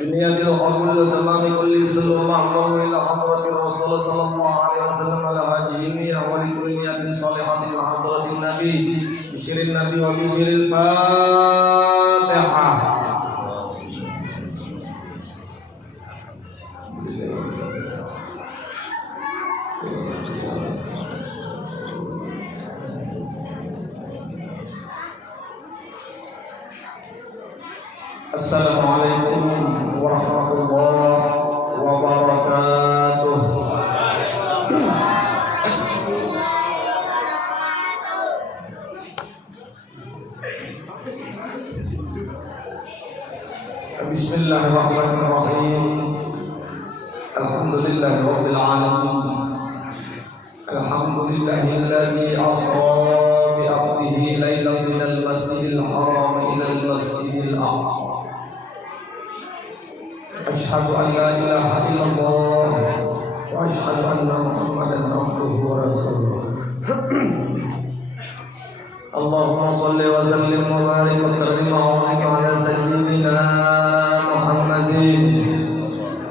Biniyatil qabul tamami kulli sulul mahmum ila hadratir Rasul sallallahu alaihi wasallam ala hajihi wa li kulli niyatin shalihatin ila hadratin nabi bisiril nabi wa bisiril Fatihah. Assalamualaikum warahmatullahi wabarakatuh. Bismillahirrahmanirrahim. Alhamdulillahirabbil alamin. Alhamdulillahilladzi asra bi 'abdihi lailan minal masjidil haram ila al masjidil aqsa. Asyhadu an la ilaha illallah wa asyhadu anna Muhammadan abduhu wa rasuluh. Allahumma shalli wa sallim wa barik wa karrim wa an'im ala sayyidina Muhammadin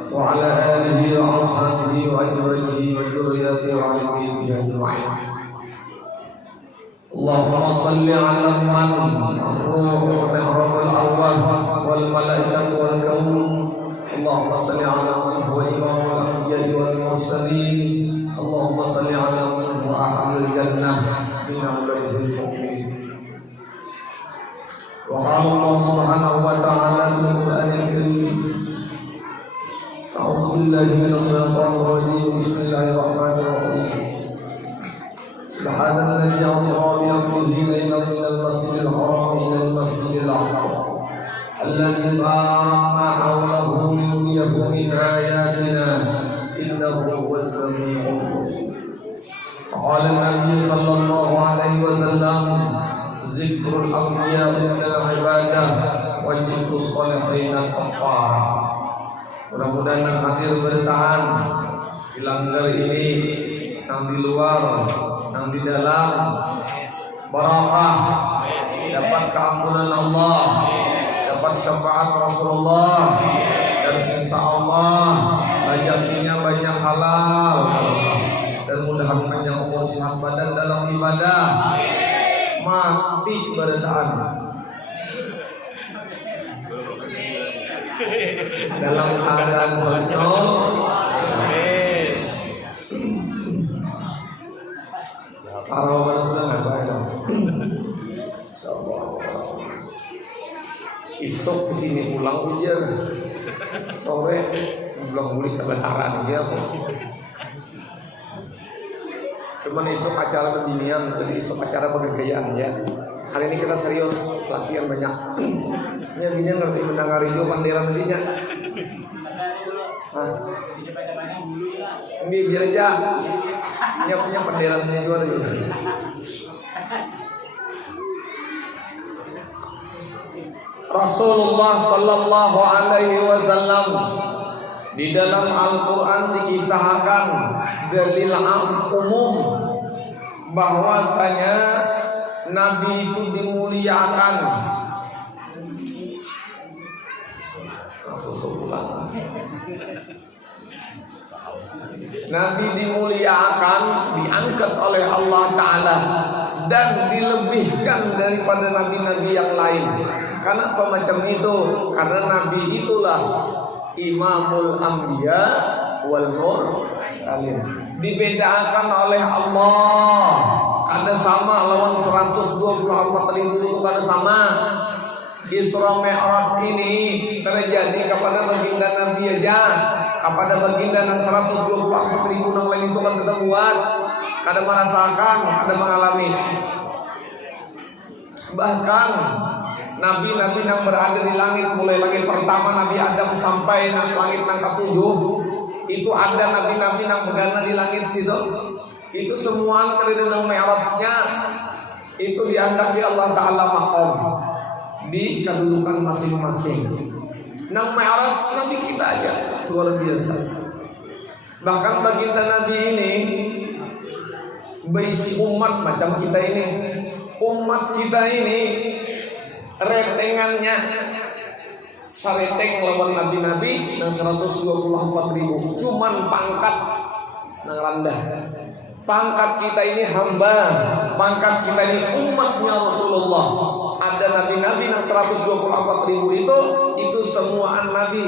wa ala alihi wa ashabihi wa azwajihi wa dhurriyyatihi wa alihi ajma'in. Allahumma shalli ala man ruh mihrabul arwah wal malaikatu wal kaun. Allahumma salli ala man huwa imamul anbiya'i wal mursalin. Allahumma salli ala man huwa ahlul jannah min ibadil mu'minin. Wa qala Allah subhanahu wa ta'ala fil Qur'anil Karim. A'udzu billahi minash shaitanir rajim. Bismillahirrahmanirrahim. Subhanalladzi asra bi 'abdihi laylan minal masjidil haram ila al masjidil aqsa. Alladzi barakna hawlahu linuriyahu min ayatina innahu huwas sami'ul basir. Qala an-nabiy sallallahu alaihi wasallam zikrul anbiya min al-ibadah wa zikrus shalihin kafarah. Mudah-mudahan yang hadir bertahan di langgar ini, yang di luar, yang di dalam, barakah, dapat keampunan Allah, dapat syafaat Rasulullah, dan insya Allah rezekinya banyak halal, dan mudahan panjang umur sehat badan dalam ibadah, mati bertahan dalam keadaan husnul. Kalau sudah nggak bayar, insyaallah. Isok kesini pulang hujan, sore belum balik kebakaran aja. Cuman isok acara beginian, jadi isok acara pegagayaan ya. Hari ini kita serius latihan banyak. Nya bini ngerti mendengar radio panderan nantinya. Hah? Ini biar aja. Nya punya panderannya juga tuh. Rasulullah sallallahu alaihi wasallam di dalam Al-Qur'an dikisahkan dalil umum bahwasanya Nabi itu dimuliakan. Nabi dimuliakan, diangkat oleh Allah Ta'ala dan dilebihkan daripada nabi-nabi yang lain. Kenapa macam itu? Karena Nabi itulah Imamul Anbiya wal Mursalin. Dibedakan oleh Allah. Kada sama lawan 124 ribu itu kada sama. Isra Mi'raj ini terjadi kepada baginda Nabi aja. Kepada baginda yang 124 ribu yang lain itu kan kita buat. Kada merasakan, kada mengalami. Bahkan nabi-nabi yang berada di langit, mulai langit pertama Nabi Adam sampai langit yang ke-7, itu ada nabi-nabi yang berada di langit situ. Itu semua keridhaan Mi'rajnya itu diangkat di Allah Ta'ala maqam, di kedudukan masing-masing. Nang Mi'raj Nabi kita aja luar biasa. Bahkan baginda Nabi ini berisi umat macam kita ini. umat kita ini retengannya sareteng lawan nabi-nabi dan 124.000 cuman pangkat nang rendah. Pangkat kita ini hamba, pangkat kita ini umatnya Rasulullah. Ada nabi-nabi yang 124.000 itu semua nabi.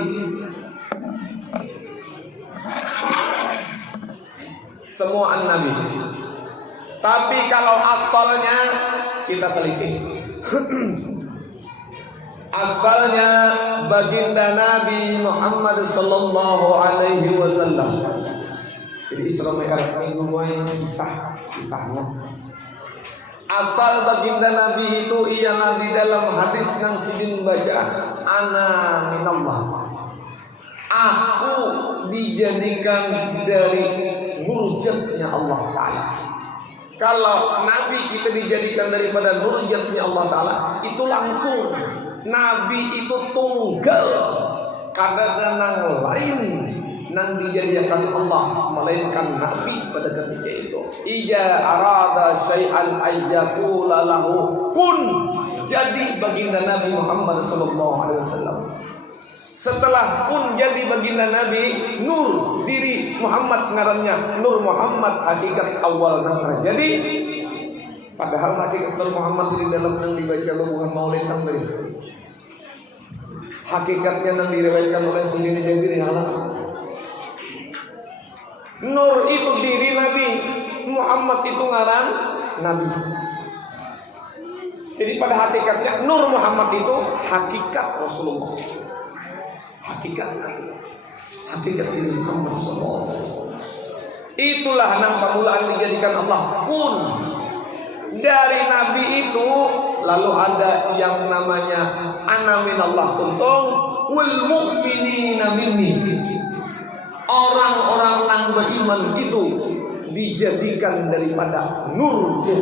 Semua nabi. Tapi kalau asalnya kita teliti. Asalnya baginda Nabi Muhammad sallallahu alaihi wasallam. Jadi Isra Mi'raj minggu yang kisahnya. Asal baginda Nabi itu ialah di dalam hadis yang sidin baca, ana minallah. Aku dijadikan dari murjatnya Allah Ta'ala. Kalau Nabi kita dijadikan daripada murjatnya Allah Ta'ala, itu langsung Nabi itu tunggal. Karena nang lain nang dijadikan Allah melainkan Nabi pada ketika itu. Ija arada syai'an ayyakula lahu kun. Jadi baginda Nabi Muhammad sallallahu alaihi wasallam. Setelah kun jadi baginda Nabi, nur diri Muhammad ngarannya Nur Muhammad, hakikat awal nang jadi. Padahal hakikat Nur Muhammad di dalam yang dibaca bukan maulid kan dari. Hakikatnya yang diriwayatkan oleh sendiri jadi Allah. Nur itu diri Nabi, Muhammad itu ngaran Nabi. Jadi pada hakikatnya Nur Muhammad itu hakikat Rasulullah. Hakikat diri Muhammad sallallahu alaihi wasallam. Itulah nang permulaan dijadikan Allah pun. Dari Nabi itu lalu ada yang namanya ana minallah tuntung wal mu'minina minni. Orang-orang yang beriman itu dijadikan daripada nur itu.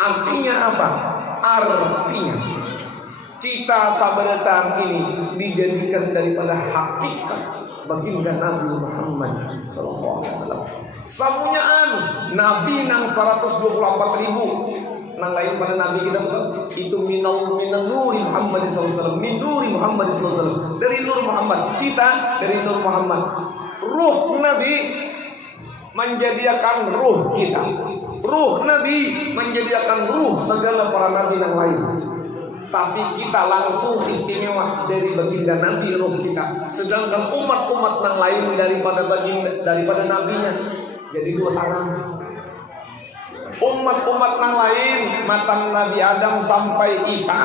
Artinya apa? Artinya kita sabaratan ini dijadikan daripada hakikat baginda Nabi Muhammad sallallahu alaihi wasallam. Samunyaan Nabi nang 124.000 nang lain pada Nabi kita bukan itu minal nuri Muhammad sallallahu alaihi wasallam, min nuri Muhammad sallallahu alaihi wasallam, dari nur Muhammad, kita dari nur Muhammad. Ruh Nabi menjadikan ruh kita, ruh Nabi menjadikan ruh segala para nabi yang lain. Tapi kita langsung istimewa dari baginda Nabi ruh kita, sedangkan umat-umat yang lain daripada nabinya jadi dua tangan. Umat-umat yang lain matan Nabi Adam sampai Isa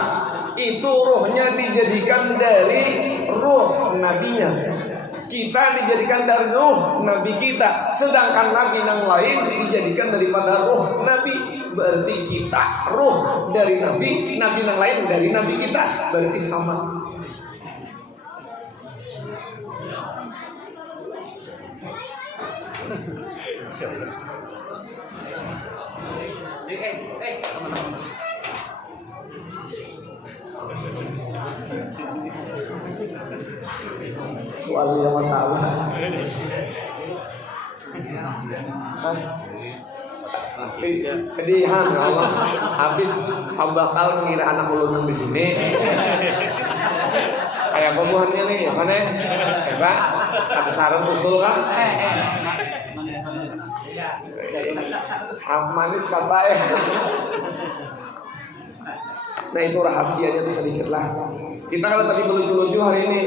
itu ruhnya dijadikan dari ruh nabinya. Kita dijadikan dari ruh nabi kita, sedangkan nabi yang lain dijadikan daripada ruh nabi. Berarti kita ruh dari nabi, nabi yang lain dari nabi kita, berarti sama. Wali yang ta'ala. Kedihan Allah. Habis bakal mengira anak ulun di sini. Kayak pembuahannya nih, ya mana? Pak, ada saran usul kan? Manis pas saya. Nah itu rahasianya tuh sedikit lah. Kita kalau tadi lucu-lucu hari ini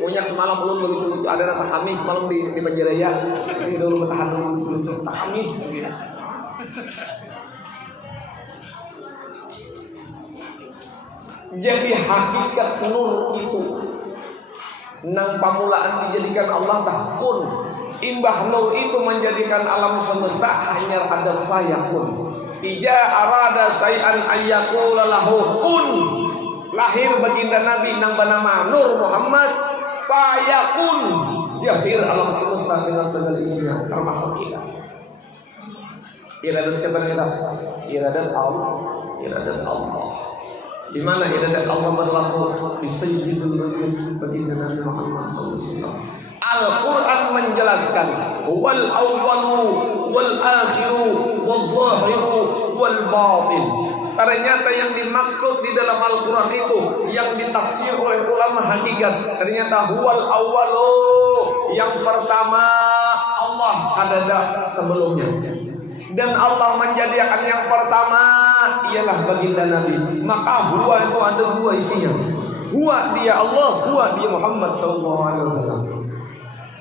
punya semalam belum lucu-lucu, ada nama kami semalam di Banjaraya. Ini dulu bertahan dulu lucu-lucu tak kami. Jadi hakikat nur itu nang pamulaan dijadikan Allah tahkun. Imbah nur itu menjadikan alam semesta hanya ada fayakun. Ija arada syai'an ayyakula lahu kun. Lahir baginda Nabi nang bernama Nur Muhammad, fayakun. Jahir alam semesta dengan segala isinya termasuk kita. Iradat siapa kita? Iradat Allah. Iradat Allah. Di mana iradat Allah berlaku di sayyidul wujud baginda Nabi Muhammad sallallahu alaihi wasallam. Al-Quran menjelaskan wal awwalu wal akhiru wal zahiru wal batil. Ternyata yang dimaksud di dalam Al-Quran itu, yang ditafsir oleh ulama hakikat, ternyata huwal awwalu, yang pertama Allah ada sebelumnya. Dan Allah menjadikan yang pertama ialah baginda Nabi. Maka huwa itu ada dua isinya. Huwa dia Allah, huwa dia Muhammad SAW.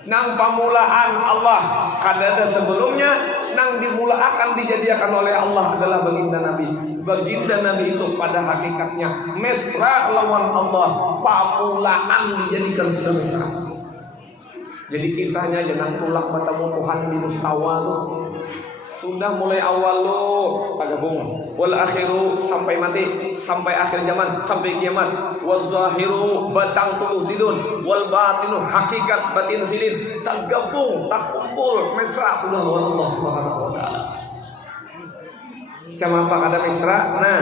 Nang pamulaan Allah kadada sebelumnya, nang dimulakan dijadikan oleh Allah adalah baginda Nabi. Baginda Nabi itu pada hakikatnya mesra lawan Allah, pamulaan dijadikan sudah mesra. Jadi kisahnya jangan tulak bertemu Tuhan di Mustawa tuh. Sudah mulai awal lo agabung wal akhiru sampai mati, sampai akhir zaman, sampai kiamat. Wal zahiru batang tubuh sidun, wal batinu hakikat batin silin. Tak gabung, tak kumpul, mesra sudah lawan Allah Subhanahu wa taala. Macam apa kata mesra? Nah,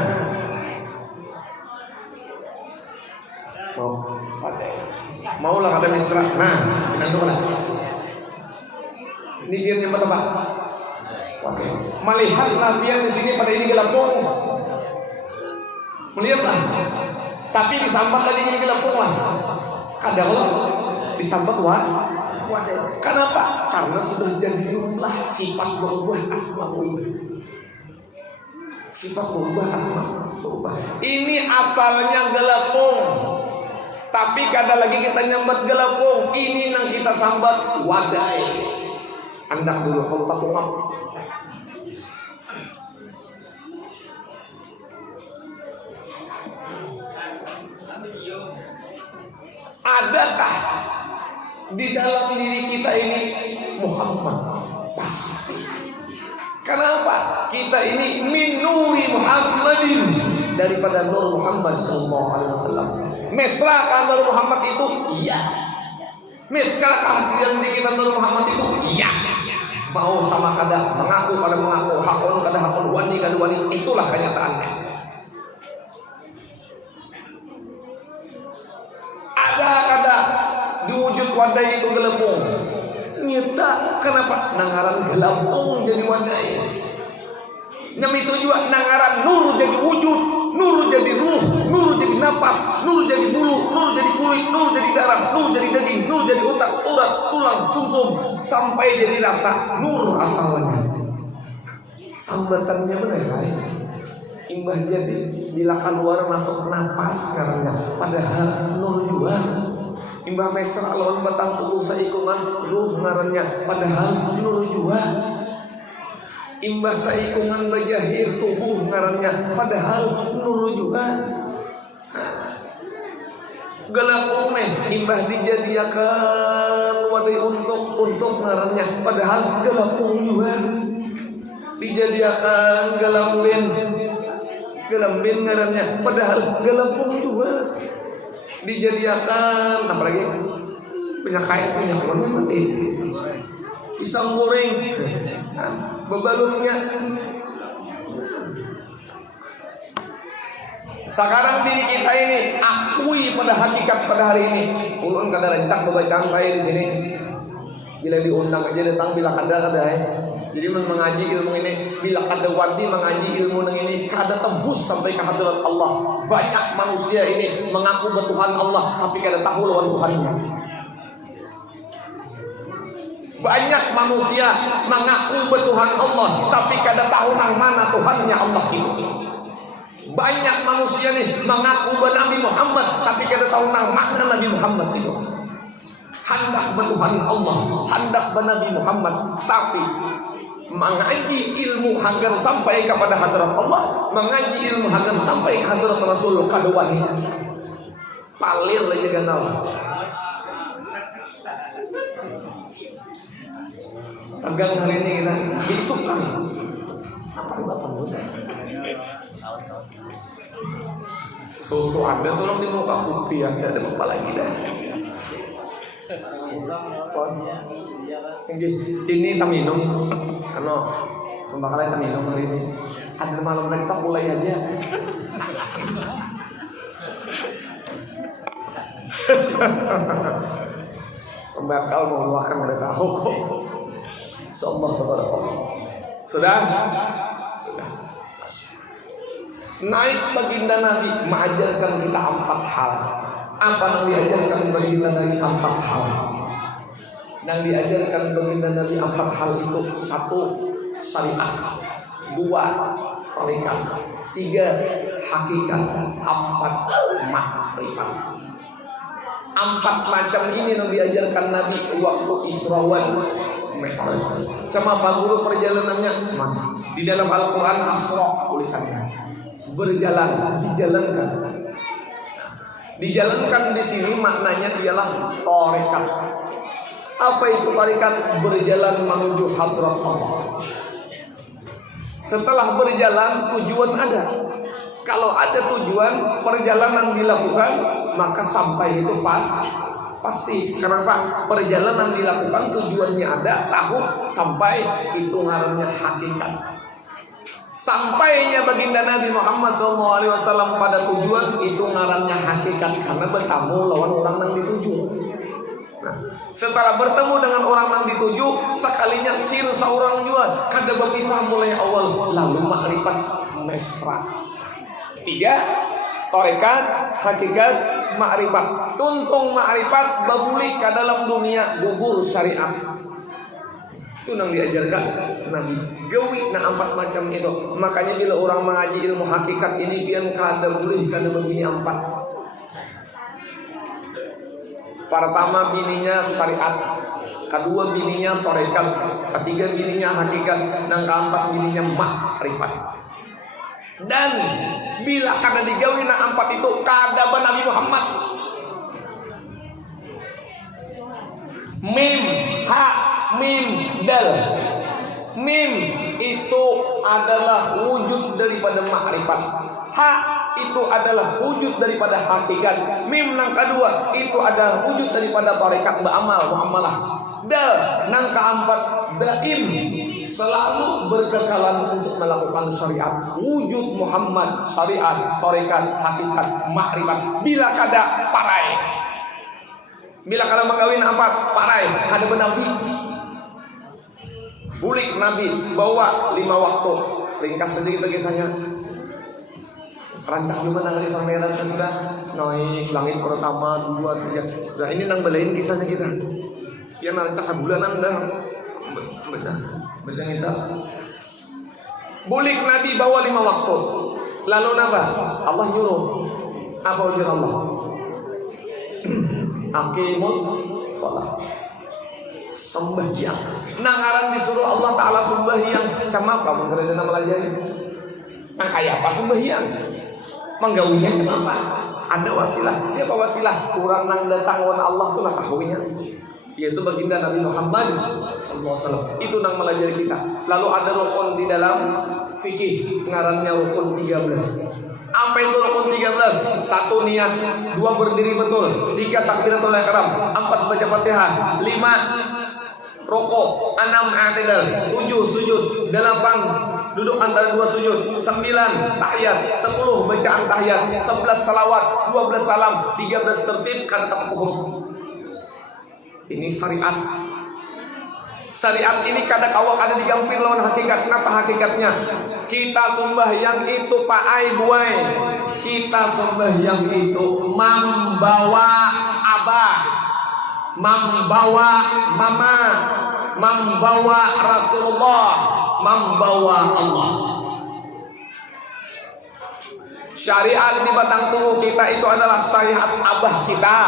mau lah kata mesra. Nah, kita tunggu lah. Ini dia yang apa? Melihat nabian di sini pada ini gelapung, melihatlah, tapi disambat lagi ini gelapung lah. Kadang disambat wadah. Kenapa? Karena sudah jadi jumlah sifat berubah, asma berubah. Sifat berubah, asma berubah. Ini asalnya gelapung, tapi kadang lagi kita nyambat gelapung. Ini yang kita sambat wadai. Andak dulu kalau tak tungap. Adakah di dalam diri kita ini Muhammad? Pasti. Kenapa? Kita ini min nuri Muhammadin, daripada nur Muhammad sallallahu alaihi wasallam. Mesra kan nur Muhammad itu? Iya. Mesra kan yang di kita nur Muhammad itu? Iya. Mau sama kada mengaku kada mengaku, hakon kada hakon, wani kada wani, itulah kenyataannya. Ada diwujud wadah itu gelapung. Nyata kenapa? Nangaran gelapung jadi wadah. Nam itu juga nangaran nur jadi wujud, nur jadi ruh, nur jadi napas, nur jadi bulu, nur jadi kulit, nur jadi darah, nur jadi daging, nur jadi otak, urat, tulang, sumsum, sampai jadi rasa. Nur asalnya. Sambatannya benar. Imbah jadi bila keluar masuk napas karena padahal nur juga. Imbah mesra lawan batang tubuh saikungan ruh ngarannya padahal nur juga. Imbah saikungan bajahir tubuh ngarannya padahal nur juga. Gelapung imbah dijadiakan wadah untuk ngarannya padahal gelapung juga. Dijadiakan gelambin ngarannya padahal gelapung juga. Dijadiakan apalagi punya korma mati, pisang goreng, bebalungnya. Sekarang diri kita ini akui pada hakikat pada hari ini. Ulun kada rencak bacaan saya di sini. Bila diundang aja datang, bila kada ya. Jadi mengaji ilmu ini, bila kada wadi mengaji ilmu ini, kada tembus sampai ke hadirat Allah. Banyak manusia ini mengaku bertuhan Allah, tapi kada tahu lawan Tuhannya. Banyak manusia mengaku bertuhan Allah, tapi kada tahu nang mana Tuhannya Allah itu. Banyak manusia nih mengaku Nabi Muhammad, tapi kada tahu nang mana Nabi Muhammad itu. Hendak bertuhan Allah, hendak Nabi Muhammad, tapi mengaji ilmu agar sampai kepada hadirat Allah, mengaji ilmu agar sampai ke hadirat Rasul kadawani. Palir aja ganal. Tegang hari ini kita bisukan. Apa itu Bapak Muda? Susu ada suruh di muka kopi ada apa lagi dah. Ini taminum, karena pembakaran taminum hari ini. Ada malam tadi tak mulai aja. Pembakal mau makan mereka tahu kok. Insyaallah tabarakallah. Sudah? Sudah. Naik baginda Nabi mengajarkan kita 4 hal. Apa yang diajarkan baginda Nabi 4 hal? Yang diajarkan baginda Nabi 4 hal itu: 1. Syariat, 2. Tarekat, 3. Hakikat, 4. Makrifat. 4 macam ini yang diajarkan Nabi waktu Isra wal Mi'raj. Sama Pak Guru perjalanannya cuma di dalam Al-Quran Asra tulisannya berjalan, dijalankan. Dijalankan di sini maknanya ialah tarekat. Apa itu tarekat? Berjalan menuju hadrat Allah. Setelah berjalan tujuan ada. Kalau ada tujuan, perjalanan dilakukan, maka sampai itu pasti. Kenapa? Perjalanan dilakukan, tujuannya ada, tahu, sampai itu ngarannya hakikat. Sampainya baginda Nabi Muhammad SAW pada tujuan itu ngarannya hakikat, karena bertemu lawan orang yang dituju. Nah, setelah bertemu dengan orang yang dituju, sekalinya sir seorang jua kada berpisah mulai awal, lalu makrifat mesra. 3. Tarekat, hakikat, makrifat. Tuntung makrifat babulik ke dalam dunia gugur syariat. Itu yang diajarkan Nabi. Gawi na 4 macam itu. Makanya bila orang mengaji ilmu hakikat ini pian kada boleh kada begini 4. Pertama bininya syariat, kedua bininya tarekat, ketiga bininya hakikat, dan keempat bininya makrifat. Dan bila kada digawi na 4 itu kada Nabi Muhammad. Mim, ha, mim, dal. Mim itu adalah wujud daripada makrifat. Ha itu adalah wujud daripada hakikat. Mim nang kedua itu adalah wujud daripada tarekat, muamalah. Dal nang keempat daim, selalu berkekalan untuk melakukan syariat. Wujud Muhammad, syariat, tarekat, hakikat, makrifat. Bila kada parai. Bila kada mengawin 4 parai, kada benabi. Bulik Nabi bawa 5 waktu. Ringkas sedikit kisahnya. Rancak dulu nang Isra Mi'raj sudah naik langit pertama 2 3. Sudah ini nang belain kisahnya kita. Ya rancak sebulanan dah. Baca kita. Bulik Nabi bawa 5 waktu. Lalu apa? Allah nyuruh. Apa ujian Allah? Aqimus shalah. Sembahyang. Nangaran disuruh Allah Ta'ala sembahyang. Macam apa mengkerja nama lajari? Nah kayak apa sembahyang? Menggawinya kenapa? Ada wasilah. Siapa wasilah? Orang nang datang wan Allah tu nak tahunya. Yaitu baginda Nabi Muhammad SAW. Itu nang melajari kita. Lalu ada rukun di dalam fikih, ngarannya rukun 13. Apa itu rukun 13? 1 niat, 2 berdiri betul, 3 takbiratul ihram, 4 baca Fatihah, 5 rukuk, 6 i'tidal, 7 sujud, 8 duduk antara 2 sujud, 9 tahiyat, 10 bacaan tahiyat, 11 salawat, 12 salam, 13 tertib karena tak huruf. Ini syariat. Syariat ini kadang awak ada digampir lawan hakikat. Kenapa hakikatnya? Kita sembahyang itu paai buai. Kita sembahyang itu membawa abah, membawa mama, membawa Rasulullah, membawa Allah. Syariat di batang tubuh kita itu adalah syariat abah kita.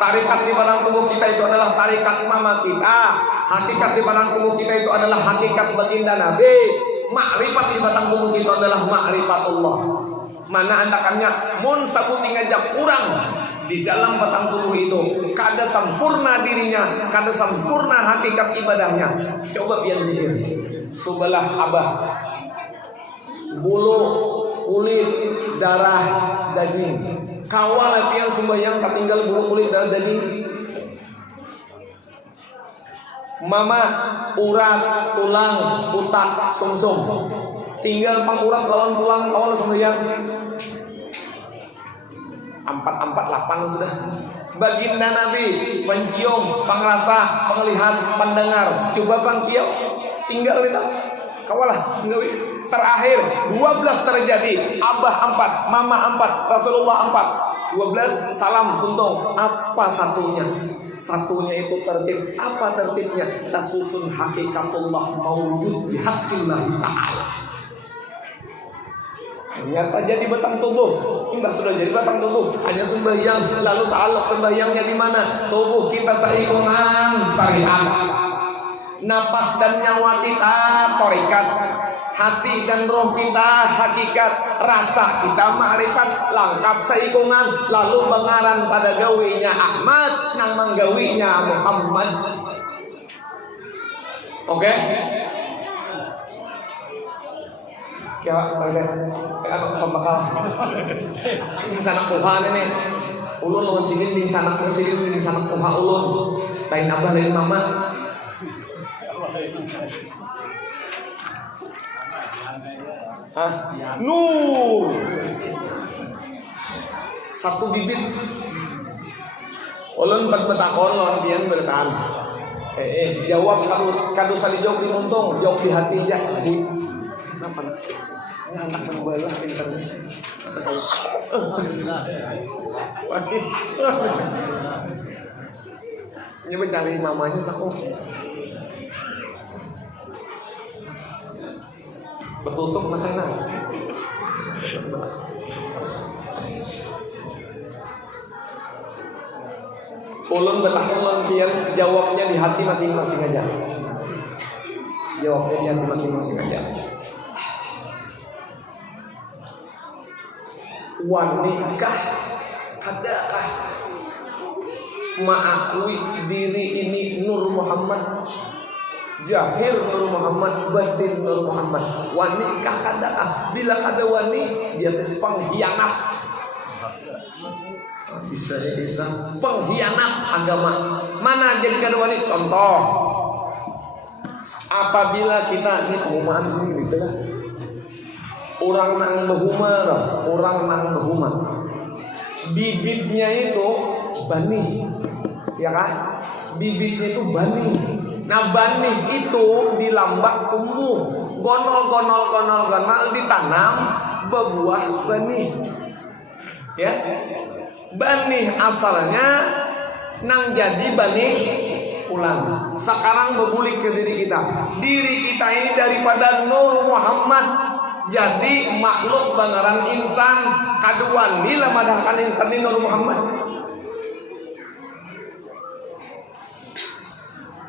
Tarikat di batang tubuh kita itu adalah tarikat mama kita. Hakikat di batang tubuh kita itu adalah hakikat baginda Nabi. Makrifat di batang tubuh kita adalah makrifatullah. Mana andakannya mun sabuting aja kurang di dalam batang tubuh itu, kada sempurna dirinya, kada sempurna hakikat ibadahnya. Coba pian pikir. Sebelah abah, bulu, kulit, darah, daging. Kawal pian sembahyang ketinggal bulu, kulit, darah, daging. Mama, urat, tulang, otak, sumsum. Tinggal pangurat lawan tulang awal sembahyang. 448 sudah. Baginda Nabi, pencium, pengrasa, penglihat, pendengar. Coba pangkiau, tinggal kita. Kawalah, nggawi. terakhir 12 terjadi. Abah 4, Mama 4, Rasulullah 4. 12 salam untung. Apa satunya? Satunya itu tertib. Apa tertibnya? Tasusun hakikatullah mawujud bihaqillah ta'ala. Ternyata jadi batang tubuh. Enggak sudah jadi batang tubuh, hanya sembahyang. Lalu ta'aluk sembahyangnya di mana? Tubuh kita seimbang syariat. Napas dan nyawa kita torikat. Hati dan roh kita hakikat. Rasa kita ma'rifat. Lengkap seikungan. Lalu mengaran pada gawinya Ahmad, nang manggawinya Muhammad. Oke? Kaya pembakal ini sanak Tuhan ini ulun lawan silin di sanak silin di sanak Tuhan ulun lain abah lain mama. Hah? Nur satu bibit ulun berbetakon lawan pian bertahan jawab kadu sali jawab di untung jawab di hati aja kenapa? Ini anak membalah internet. Ini mencari mamanya saku. Betutup mana? Ulun betahun pian jawabnya di hati masing-masing aja. Jawabnya di hati masing-masing aja. Wanikah kadakah mengakui diri ini Nur Muhammad, jahir Nur Muhammad, batin Nur Muhammad. Wanikah kadakah, bila kada wani dia pengkhianat. Bisa pengkhianat agama. Mana jadi kada wani? Contoh, apabila kita ini pengumuman di sini gitu lah. Orang nang behuma, bibitnya itu bani, ya kan? Bibitnya itu bani. Nah bani itu dilambak tumbuh, gonol ditanam, berbuah bani. Ya, bani asalnya nang jadi bani ulang. Sekarang berbulik ke diri kita. Diri kita ini daripada Nur Muhammad. Jadi makhluk bangaran insan kaduan nila madahkan insan ini Nur Muhammad.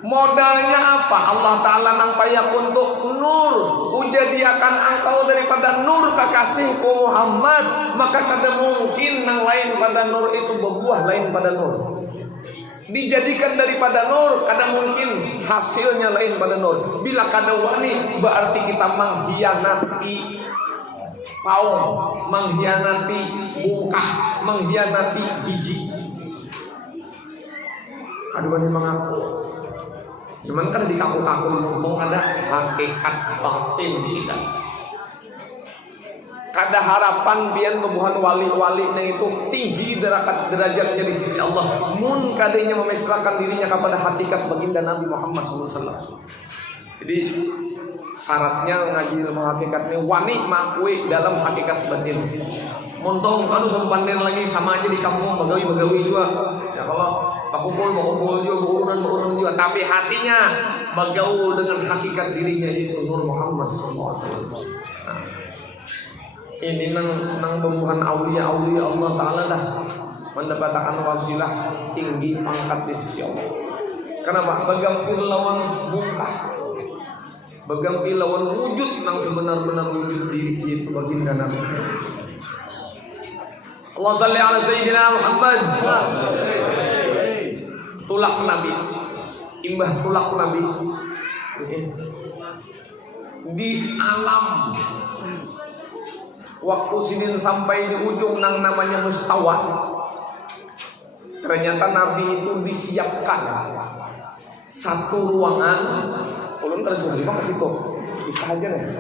Modalnya apa? Allah Ta'ala nang payak untuk nur. Kujadiakan engkau daripada nur kekasihku Muhammad. Maka kada mungkin nang lain pada nur itu berbuah lain pada nur. Dijadikan daripada nur, kada mungkin hasilnya lain pada nur. Bila kada wani, berarti kita mengkhianati kaum, mengkhianati bungkah, mengkhianati biji. Kada wani mengaku. Cuman kan di kaku-kaku mumpung ada hakikat batin kita. Kada harapan biar membuhan wali-wali itu tinggi derajatnya di sisi Allah. Mun kadanya memesrakan dirinya kepada hakikat baginda Nabi Muhammad SAW. Jadi syaratnya ngaji ilmu hakikatnya wani makui dalam hakikat batin. Montong kadu sempanen lagi sama aja di kampung begawi juga. Ya kalau kumpul juga berurunan juga. Tapi hatinya bergaul dengan hakikat dirinya itu Nur Muhammad SAW. Ini nang bebuhan aulia Allah Ta'ala dah mendapatkan wasilah tinggi pangkat di sisi Allah. Kenapa? Bagampil lawan bungkah, bagampil lawan wujud nang sebenar-benar wujud diri itu baginda Nabi. Allah salli ala Sayyidina Muhammad. Tulak Nabi, imbah tulak Nabi di alam. Waktu Senin sampai di ujung nang namanya Mustawa, ternyata Nabi itu disiapkan satu ruangan. Ulun terus ke situ, bisa aja nih.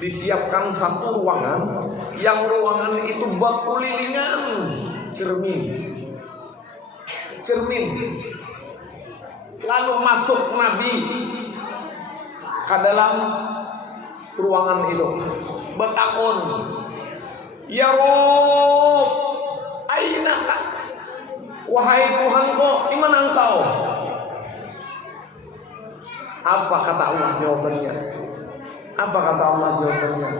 Disiapkan satu ruangan, yang ruangan itu berkelilingan cermin. Lalu masuk Nabi ke dalam ruangan itu. Bertakun, ya Rob, ainaka, wahai Tuhanku, di mana engkau? Apa kata Allah jawabannya? Apa kata Allah jawabannya?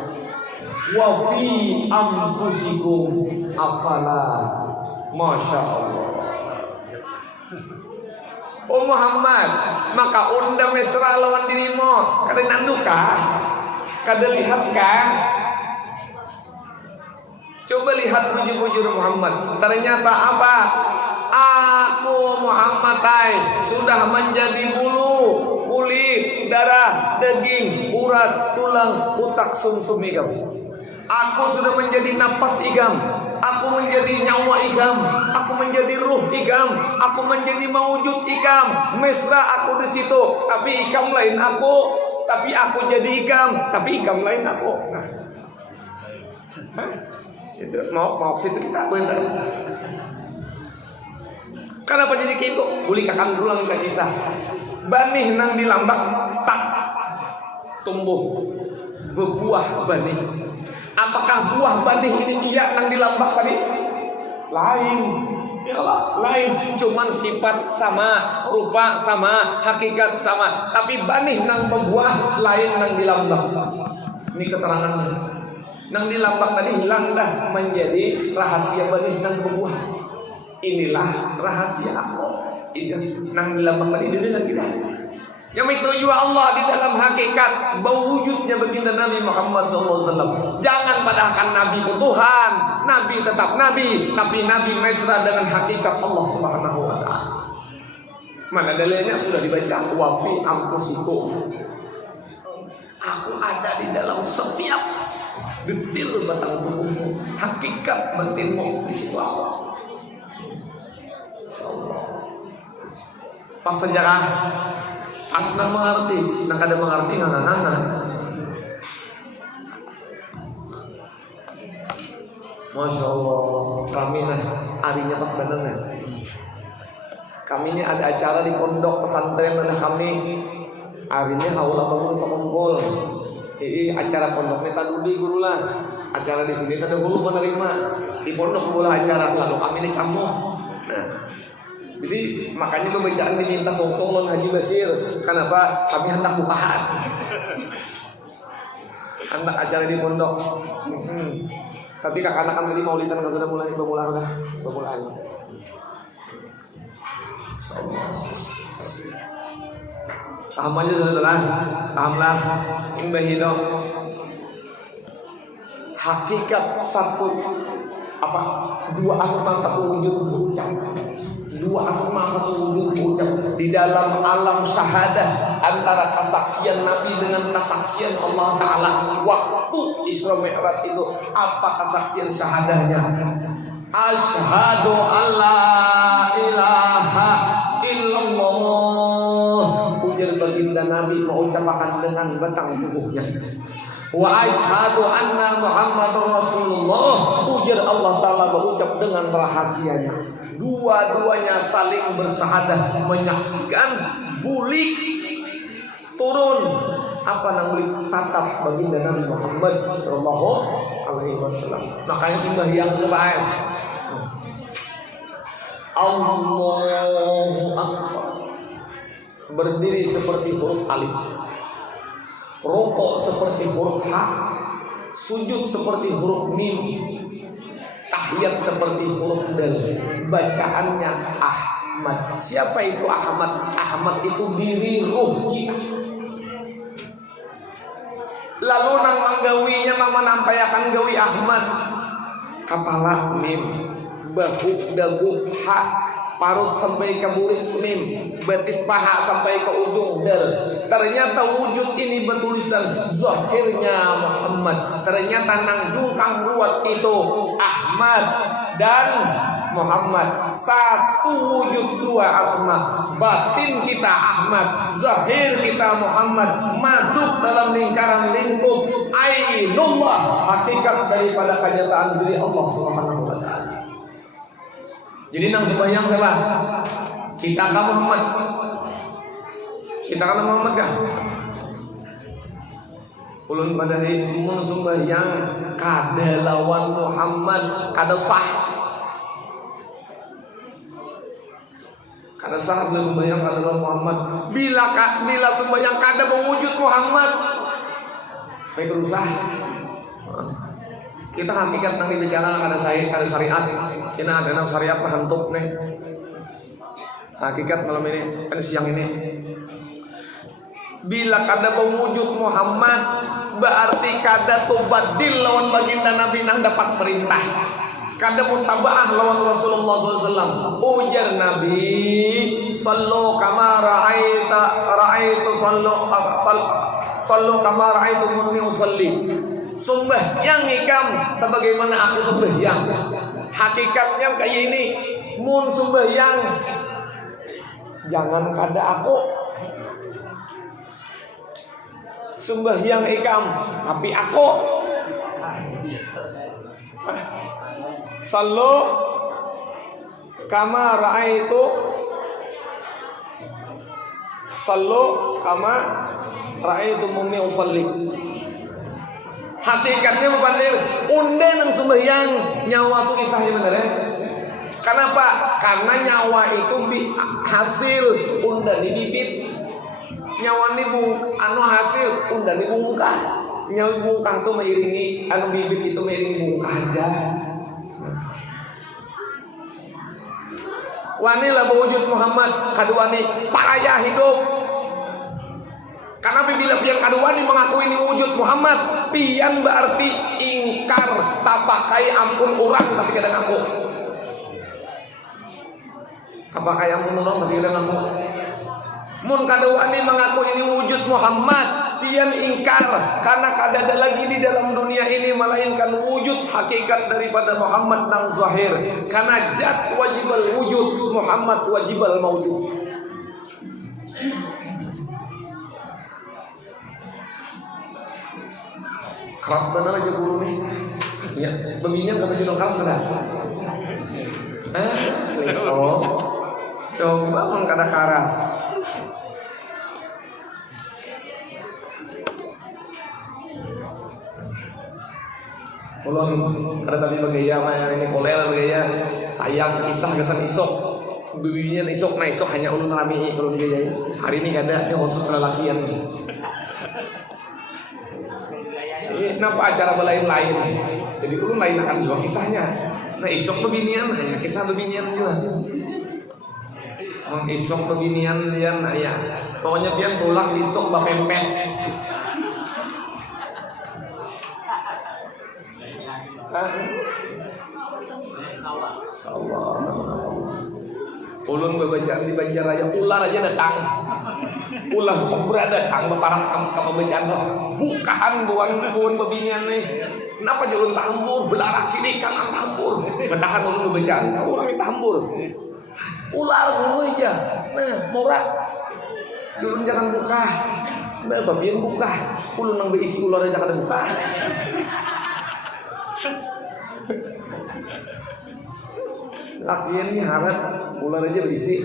Wa fi anfusikum afala, masya Allah. Oh Muhammad, maka unda mesra lawan dirimu. Kada nanduka, kada lihatkah? Coba lihat bujur-bujur Muhammad. Ternyata apa? Aku Muhammad sudah menjadi bulu, kulit, darah, daging, urat, tulang, otak, sumsum igam. Aku sudah menjadi napas igam. Aku menjadi nyawa igam. Aku menjadi ruh igam. Aku menjadi mawujud igam. Mesra aku di situ. Tapi ikam lain aku. Tapi aku jadi igam. Tapi igam lain aku. Nah, itu mau situ kita bentar. Kenapa jadi kayak itu? Boleh kakak ulang ke kisah. Banih nang dilambak tak tumbuh berbuah banih. Apakah buah banih ini iya nang dilambak tadi? Lain. Yalah, lain. Cuman sifat sama, rupa sama, hakikat sama. Tapi banih nang berbuah lain nang dilambak. Ini keterangannya. Nang dilambak tadi hilang dah menjadi rahasia banih nang berbuah. Inilah rahasia aku. Ini nang dilambak tadi dia dan kita. Yang itu juga Allah di dalam hakikat wujudnya baginda Nabi Muhammad SAW. Jangan padahkan Nabi itu Tuhan, Nabi tetap Nabi, tapi Nabi mesra dengan hakikat Allah Subhanahu Wa Taala. Mana dalilnya sudah dibaca? Wafi ampusiku. Aku ada di dalam setiap detil batang tubuhmu, hakikat batinmu di situ Allah. Pas sejarah. Asna mengerti, nak ada mengerti nana. Masya Allah, kami nah harinya pas benernya. Kami ini ada acara di pondok pesantren ada kami. Hari ini haula bangun sekumpul. Ini acara pondoknya tadi guru lah. Acara di sini ada guru menerima. Di pondok bola acara lalu kami ini campur. Nah. Jadi makanya pembacaan diminta song-song lon Haji Basir. Kenapa? Kami hendak bukaan. Hendak acara di pondok. Tapi kakak-anak kan tadi maulidan sudah mulai pemulaan. Paham aja saudara. Pahamlah. Imbah hidup. Hakikat satu apa? Dua asma satu wujud berucap. Dua asma satu wujud berucap di dalam alam syahadah antara kesaksian Nabi dengan kesaksian Allah Ta'ala. Waktu Isra Mi'raj itu apa kesaksian syahadahnya? Asyhadu alla ilaha illallah. Ujar baginda Nabi mengucapkan dengan batang tubuhnya. Wa asyhadu anna Muhammadur Rasulullah. Ujar Allah Ta'ala mengucap dengan rahasianya. Dua-duanya saling bersahadah menyaksikan bulik turun apa namanya tatap baginda Nabi Muhammad sallallahu alaihi wasallam. Makanya sembahyang kebaik. Allahu Akbar. Berdiri seperti huruf alif. Rukuk seperti huruf ha. Sujud seperti huruf mim. Tahiyat seperti huruf dal. Bacaannya Ahmad. Siapa itu Ahmad? Ahmad itu diri ruh kita. Lalu nang manggawinya nang menampayakan gawi Ahmad. Kepala mim, bahu dagu ha, parut sampai ke burik mim, betis paha sampai ke ujung dal. Ternyata wujud ini bertulisan zahirnya Muhammad. Ternyata nang jungkang ruwat itu Ahmad dan Muhammad. Satu wujud dua asma. Batin kita Ahmad, zahir kita Muhammad. Masuk dalam lingkaran lingkup Ainullah, hakikat daripada kenyataan diri Allah Subhanahu wa taala. Jadi nang sembahyang siapa? Kita kan Muhammad. Kita kan Muhammad kan? Ulun pada mun sembahyang kada lawan Muhammad kada sah. Kada sah bila sembahyang kada lawan Muhammad. Bila sembahyang kada mewujud Muhammad, baik berusaha. Kita hakikat nanti bicara kada syariat. Kita ada syariat hantuk nih. Hakikat malam ini, kan siang ini. Bila kada mewujud Muhammad, berarti kada tubadil lawan baginda Nabi nang dapat perintah. Kada mutabaah lawan Rasulullah SAW. Ujar Nabi, sallu kama ra'aitu sallu kama ra'aitu muni usalli. Sembahyang ikam sebagaimana aku sembahyang. Hakikatnya kayak ini, mun sembahyang jangan kada aku sembahyang ikam, tapi aku sallu kama ra'aitu muni usalli. Hakikatnya berbanding unden yang sembahyang nyawa itu kisahnya benar ya. Kenapa? Karena nyawa itu hasil undan di bibit. Nyawa ini hasil undan di bungkah. Nyawa bungkah itu mengiringi bibit itu mengiringi bungkah aja. Wani lah wujud Muhammad, kaduani paraya hidup. Karena bila pian kaduani mengaku ini wujud Muhammad, pian berarti ingkar, tak pakai ampun orang tapi kadang ngaku. Tak pakai ampun orang tapi kadang ngaku. Mun kaduani mengaku ini wujud Muhammad, pian ingkar karena kada ada lagi di dalam dunia ini melainkan wujud hakikat daripada Muhammad nang zahir. Karena zat wajibal wujud, Muhammad wajibal maujud. Keras benar aja guru nih. Ya, pembinaan kata jodoh keras benar. Oh, coba pun kada keras. Ulun kada tapi bagaya mah ini kolel bagaya sayang kisah kesan isok. Bibinya isok na isok hanya ulun rami ulun gaya. Hari ini kada ini khusus lelakian. Kenapa acara lain-lain? Jadi ulun lain akan dua kisahnya. Nah isok bebinian hanya kisah bebinian juga. Isok bebinian dia ya. Pokoknya pian tulang isok bapempes. Ulun bebacaan di Banjaraya ular aja datang. Ulah kobra datang beparang ke pembacaan bukaan buan pebinian nih. Kenapa julun tahambur belarang kini kanan tahambur bertahan ulun bebacaan orang ini tahambur ular dulu aja. Nah morak julun jangan buka mbak babian buka ulun nang berisi ular aja kada buka. Lakian ini harap ular aja berisi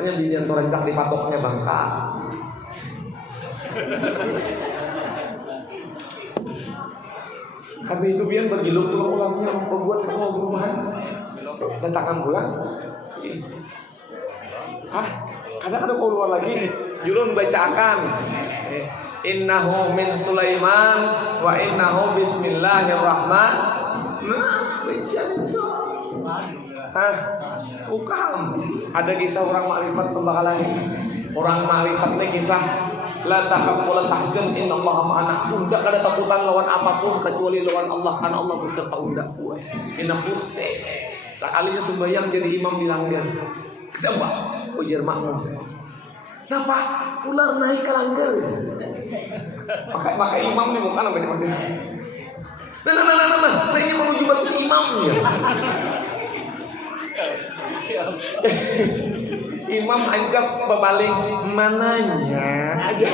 hanya binian torencak di patoknya bangka. Kami itu biar bergilung pulang ulangnya membuat kamu perubahan dan tangan pulang. Kadang-kadang keluar lagi julun bacakan innahu min Sulaiman wa innahu bismillahirrahmanirrahim. Baca itu. Bukan. Ada kisah orang makrifat pembakalan. Orang makrifat ini kisah la takhaf wa la tahzan innallaha ma'ana. Undak kada takutan lawan apapun kecuali lawan Allah karena Allah beserta undak kuat. Inna puste. Sekalinya sembahyang jadi imam bilang dia. Coba ujar makmum. Kenapa ular naik ke langgar? Maka imam nih bukan sampai cepat. Nah, ini menuju batu imam ya. Imam anggap berbalik mananya aja.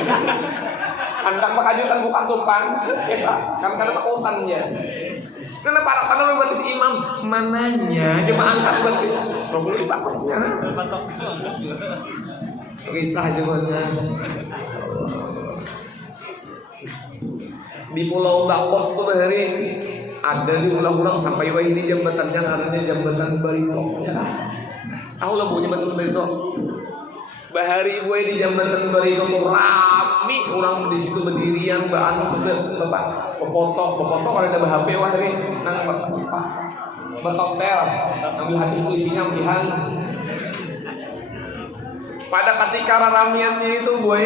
Hendak mengajukan buka sopan, kan karena takutannya. Karena para batis imam mananya cuma angkat batis. Nggak boleh dipatoknya. Kisah aja mana. di Pulau Bangkok tuh hari ada di ulang-ulang sampai wah ini jambatannya namanya jambatan Barito. Aku lah punya jambatan Barito. Bahari gue di jambatan Barito tuh rame orang di situ berdirian bahan bapak pepotok kalau ada HP wah hari nang berhotel ambil habis polisinya pilihan. Pada ketika ramiannya itu gue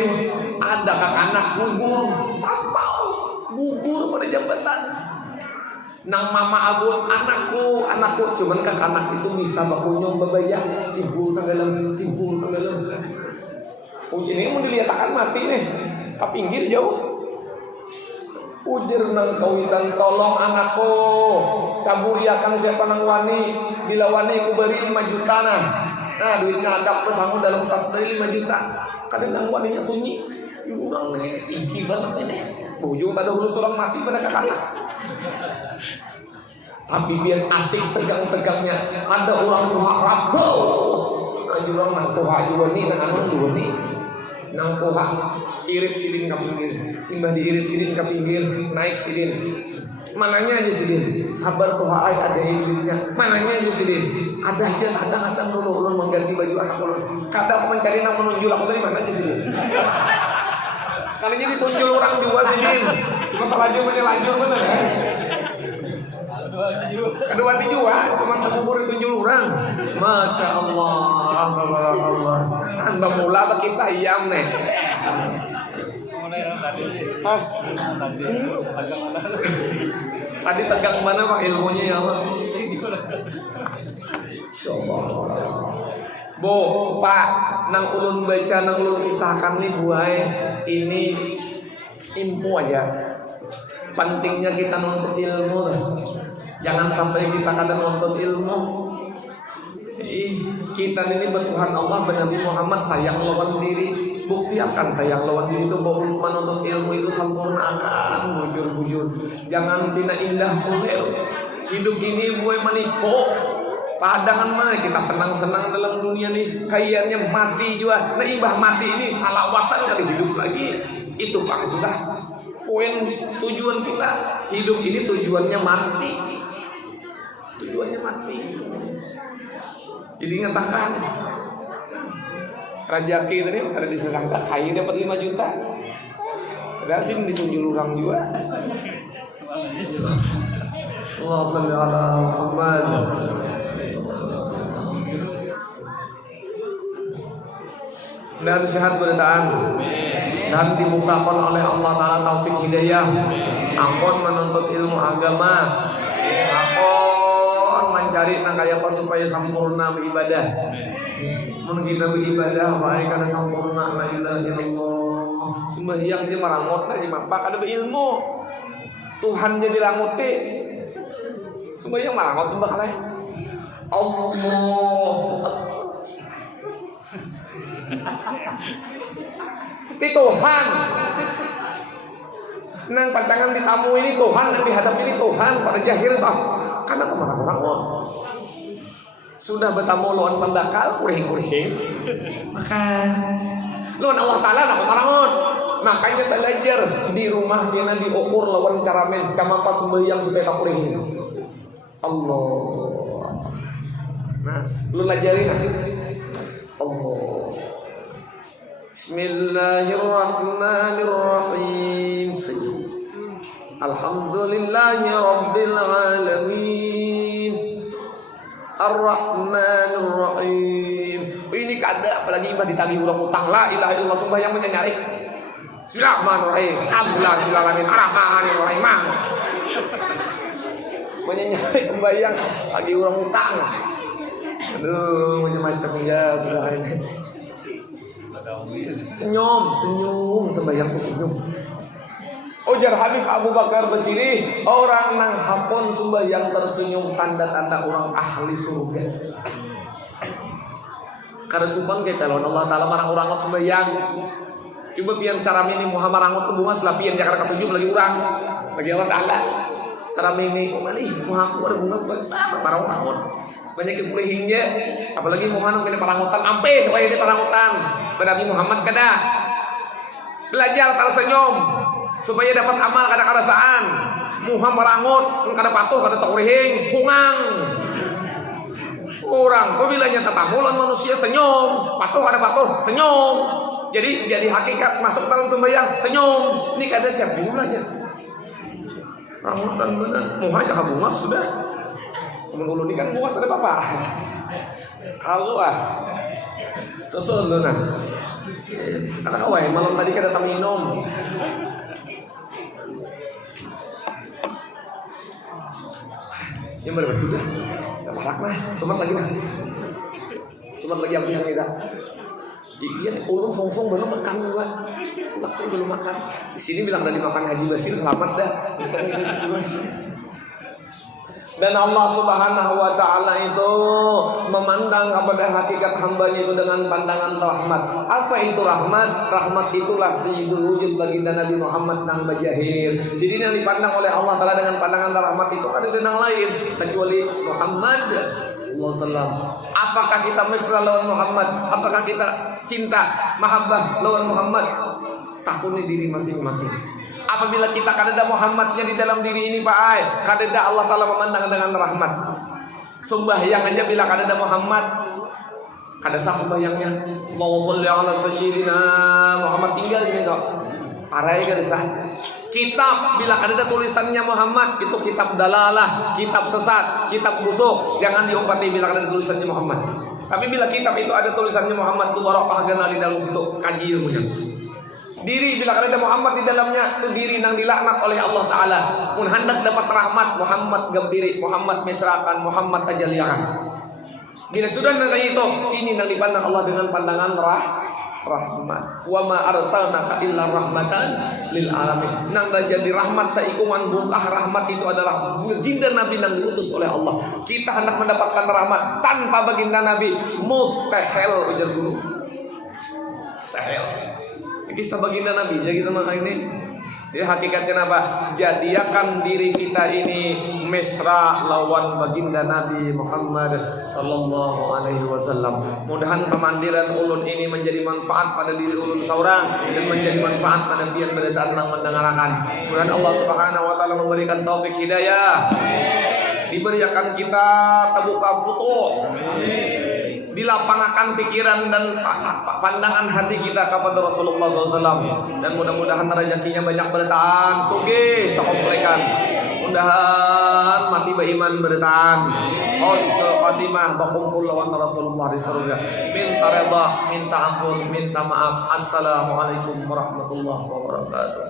ada anak gugur pada jambatan. Nang mama aku anakku cuman anak itu bisa bakunyong bebayang timbul tenggelam. Ini mau dilihatkan mati nih ke pinggir jauh. Ujar nang kawitan tolong anakku caburiakan siapa nang wani bila wani ku beri 5 juta nah duitnya ada pesangu dalam tas dari 5 juta kadang nang waninya sunyi orang ini tinggi banget ini bujung pada urus orang mati pada kakak. Tapi biar asik tegang-tegangnya ada orang tua rabau orang nang tua juga nih nang tua irit sidin ke pinggir timbah diirit sidin ke pinggir naik sidin mananya aja sidin sabar tua ay ada iritnya mananya aja sidin ada dulu ulun mengganti baju anak ulun kadang mencari nang menunjuk aku dari mana aja sidin kalinya ditunjuk orang juga sidin masalah juga lanjut bener ya kedua dijual cuma kubur ditunjuk orang. Masya Allah anda mula bagi sayang nih tadi tegang mana pak ilmunya ya Allah. Bu pak nang ulun baca nang ulun kisahkan nih buai ini info aja pentingnya kita nuntut ilmu. Jangan sampai kita kadang nuntut ilmu. Kita ini bertuhan Allah Nabi Muhammad sayang lawan diri. Bukti akan sayang lawan diri itu bahwa menuntut ilmu itu sempurnakan bujur. Jangan bina indah kulil. Hidup ini buai menipu. Padangan mana kita senang-senang dalam dunia nih. Kayaknya mati juga. Nah ibah mati ini salah wasan kali hidup lagi. Itu pak sudah poin tujuan kita. Hidup ini tujuannya mati. Jadi ngatakan Rajaki tadi ada disangka kaya dapat 5 juta. Padahal sih ditunjuk orang juga. Allah salli ala Muhammad. Dan sehat berdaan dan dibukakan oleh Allah Ta'ala taufik hidayah. Ampun menuntut ilmu agama. Mencari nang kaya apa supaya sempurna beribadah. Mun kita beribadah baik kada sempurna la ilaha illallah. Sembahyang dia marangot tadi mapa kada berilmu. Tuhan jadi rangote. Sembahyang marangot tembak lain. Allah. Itu Tuhan. Nang pancangan di tamu ini Tuhan, nang dihadap ini Tuhan pada jahir tah. Karena kemana orang sudah bertamu lawan pendakal kurih-kurih maka lawan Allah Ta'ala nak marangon. Makanya belajar di rumah kita diukur lawan cara men cama pas sembahyang supaya tak kurih Allah. Nah lu lajarin Allah. Bismillahirrahmanirrahim. Alhamdulillahi Rabbil Alamin Ar-Rahmanir Rahim. Ini kada apalagi ibadah ditagih urang utang la ilaha illallah sembahyang menyanyi. Bismillahirrahmanirrahim. Alhamdulillahil alamin Ar-Rahmanir Rahim. Menyanyi sembahyang lagi urang utang. Aduh macam-macam ya sudah ini. Senyum sembahyang tuh senyum. Ujar Habib Abu Bakar Basiri, orang nang hakon sembahyang tersenyum tanda-tanda orang ahli surga. Karena sumpah kita lawan Allah Ta'ala marang orang sembahyang. Coba pian cara mini Muhammad rangut tuh bunga selapian Jakarta ketujuh lagi orang lagi Allah Ta'ala. Secara mini kemana Muhammad ada bunga sebagai para orang banyak yang pulihingnya. Apalagi Muhammad kena parangutan ampe supaya dia parangutan. Nabi Muhammad kada belajar tersenyum. supaya dapat amal kada karasaan. Muha merangut kada patuh kada taurihing kungang. Orang tuh bilangnya tatamulan manusia senyum, patuh kada patuh senyum. Jadi hakikat masuk dalam sembahyang senyum. Ini kada siap dulu aja. Rambut dan benar, muha jangan bungas sudah. Menulu ini kan bungas ada apa? Kalau susul tuh nah. Karena kawai malam tadi kada tak minum. Yang berapa sudah? Gak marak mah, tumat lagi nah. Tumat lagi yang kita. Iya, ulun song-song belum makan juga. Ulun belum makan. Di sini bilang tadi makan Haji Basir selamat dah. Dan Allah Subhanahu wa taala itu memandang kepada hakikat hambanya itu dengan pandangan rahmat. Apa itu rahmat? Rahmat itulah sayyidul wujud baginda Nabi Muhammad nang bajahir. Jadi yang dipandang oleh Allah taala dengan pandangan rahmat itu kan ada yang lain kecuali Muhammad sallallahu. Apakah kita mesra lawan Muhammad? Apakah kita cinta mahabbah lawan Muhammad? Takuni diri masing-masing. Apabila kita kadada Muhammadnya di dalam diri ini Pak Ai, kadada Allah Ta'ala memandang dengan rahmat. Sembahyang aja bila kadada Muhammad, kada sah sembahyangnya. Allahumma sholli ala sayyidina Muhammad tinggal gini kok. Arai kada sah. Kitab bila kadada tulisannya Muhammad, itu kitab dalalah, kitab sesat, kitab busuk. Jangan diumpati bila kadada tulisannya Muhammad. Tapi bila kitab itu ada tulisannya Muhammad, itu barokah gana di dalam situ, kaji ilmunya. Diri bila ada Muhammad di dalamnya, itu diri nang dilaknat oleh Allah Ta'ala. Mun hendak dapat rahmat, Muhammad gembiri, Muhammad mesrakan, Muhammad tajaliakan. Bila sudah nanti itu, ini nang dipandang Allah dengan pandangan rahmat. Wa ma arsalnaka illa rahmatan lil alamin. Nang jadi rahmat saikungan bungkah rahmat itu adalah baginda Nabi nang diutus oleh Allah. Kita hendak mendapatkan rahmat tanpa baginda Nabi mustahil ujar guru. Mustahil. Kisah baginda Nabi, jadi kita makan ini. Jadi hakikatnya apa? Jadikan diri kita ini mesra lawan baginda Nabi Muhammad sallallahu alaihi wasallam. Mudahan pemandiran ulun ini menjadi manfaat pada diri ulun seorang dan menjadi manfaat pada pian beritaan yang mendengarkan. Mudahan Allah Subhanahu wa taala memberikan taufik hidayah. Diberikan kita terbuka futuh. Dilapangkan pikiran dan pandangan hati kita kepada Rasulullah SAW. Dan mudah-mudahan rezekinya banyak bertahan, sugih sakomplekan. Mudahan mati beriman bertahan. Husnul khatimah bakumpul lawan Rasulullah di surga. Minta redha, minta ampun, minta maaf. Assalamualaikum warahmatullahi wabarakatuh.